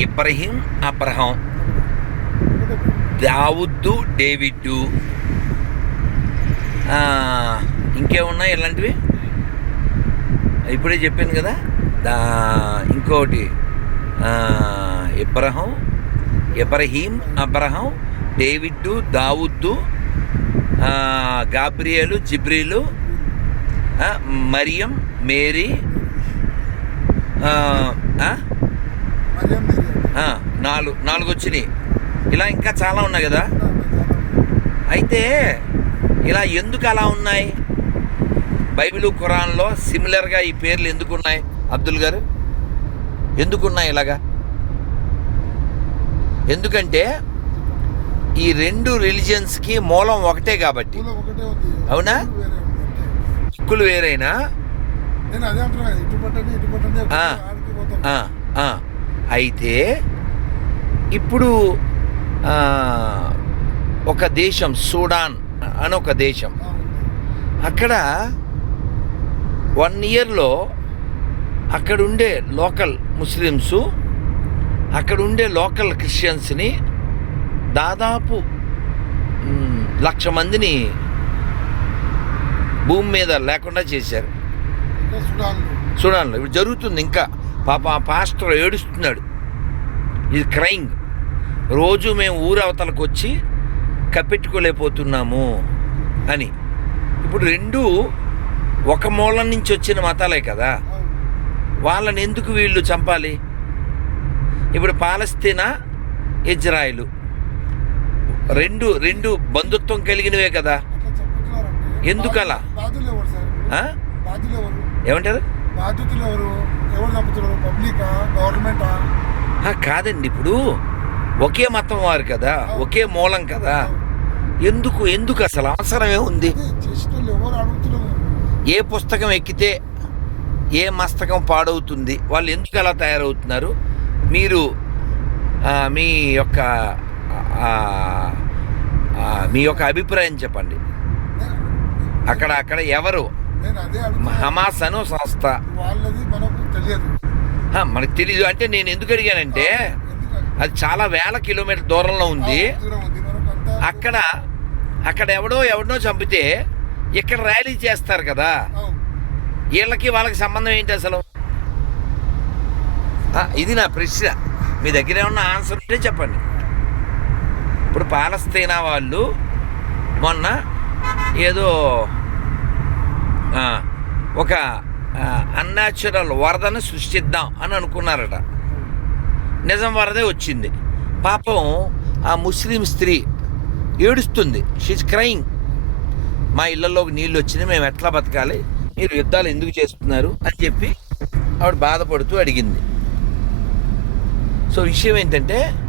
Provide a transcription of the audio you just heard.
Ibrahim Abraham దావుద్దు డేవిడ్డు ఇంకేమున్నాయి ఇలాంటివి? ఇప్పుడే చెప్పాను కదా. దా ఇంకోటి. Ibrahim Ibrahim Abraham David Dawood ఆ, Gabriel Jibril Mariyam Mary Mariyam Mary. నాలుగు నాలుగు వచ్చినాయి ఇలా ఇంకా చాలా ఉన్నాయి కదా? అయితే ఇలా ఎందుకు అలా ఉన్నాయి? బైబిల్ ఖురాన్లో సిమిలర్గా ఈ పేర్లు ఎందుకు ఉన్నాయి అబ్దుల్ గారు ఎందుకున్నాయి ఇలాగా? ఎందుకంటే ఈ రెండు రిలీజియన్స్కి మూలం ఒకటే కాబట్టి. అవునా? చిక్కులు వేరైనా? అయితే ఇప్పుడు ఒక దేశం సూడాన్ అని ఒక దేశం. అక్కడ వన్ ఇయర్లో అక్కడ ఉండే లోకల్ ముస్లిమ్స్ అక్కడ ఉండే లోకల్ క్రిస్టియన్స్ని దాదాపు లక్ష మందిని భూమి మీద లేకుండా చేశారు. సుడాన్లు. ఇప్పుడు జరుగుతుంది ఇంకా. పాప పాస్టర్ ఏడుస్తున్నాడు. ఇది క్రైంగ్ రోజు మేము ఊరు అవతలకు వచ్చి కప్పెట్టుకోలేకపోతున్నాము అని. ఇప్పుడు రెండు ఒక మూలం నుంచి వచ్చిన మతాలే కదా. వాళ్ళని ఎందుకు వీళ్ళు చంపాలి? ఇప్పుడు పాలస్తీనా ఇజ్రాయిల్ రెండు రెండు బంధుత్వం కలిగినవే కదా. అట్లా చెప్పుతున్నారంటే ఎందుకు అలా? బాధ్యులు ఎవరు సార్ ఆ? బాధ్యులు ఎవరు ఏమంటారు కాదండి ఇప్పుడు ఒకే మతం వారు కదా ఒకే మూలం కదా. ఎందుకు ఎందుకు అసలు అవసరమే ఉంది? ఏ పుస్తకం ఎక్కితే ఏ మస్తకం పాడవుతుంది? వాళ్ళు ఎందుకు అలా తయారవుతున్నారు? మీరు మీ యొక్క మీ యొక్క అభిప్రాయం చెప్పండి. అక్కడ అక్కడ ఎవరు? హమాస్ అను సంస్థ. వాళ్ళది మనకు తెలియదు. మనకు తెలీదు. అంటే నేను ఎందుకు అడిగానంటే అది చాలా వేల కిలోమీటర్ దూరంలో ఉంది. అక్కడ అక్కడ ఎవడో ఎవడో చంపితే ఇక్కడ ర్యాలీ చేస్తారు కదా. వీళ్ళకి వాళ్ళకి సంబంధం ఏంటి అసలు? ఇది నా ప్రశ్న. మీ దగ్గర ఏమన్నా ఆన్సర్ ఉంటే చెప్పండి. ఇప్పుడు పాలస్తీనా వాళ్ళు మొన్న ఏదో ఒక అన్యాచురల్ వరదను సృష్టిద్దాం అని అనుకున్నారట. నిజం వరదే వచ్చింది. పాపం ఆ ముస్లిం స్త్రీ ఏడుస్తుంది. షీజ్ క్రయింగ్ మా ఇళ్ళలోకి నీళ్ళు వచ్చినాయి మేము ఎట్లా బతకాలి? మీరు యుద్ధాలు ఎందుకు చేస్తున్నారు? అని చెప్పి ఆవిడ బాధపడుతూ అడిగింది. సో విషయం ఏంటంటే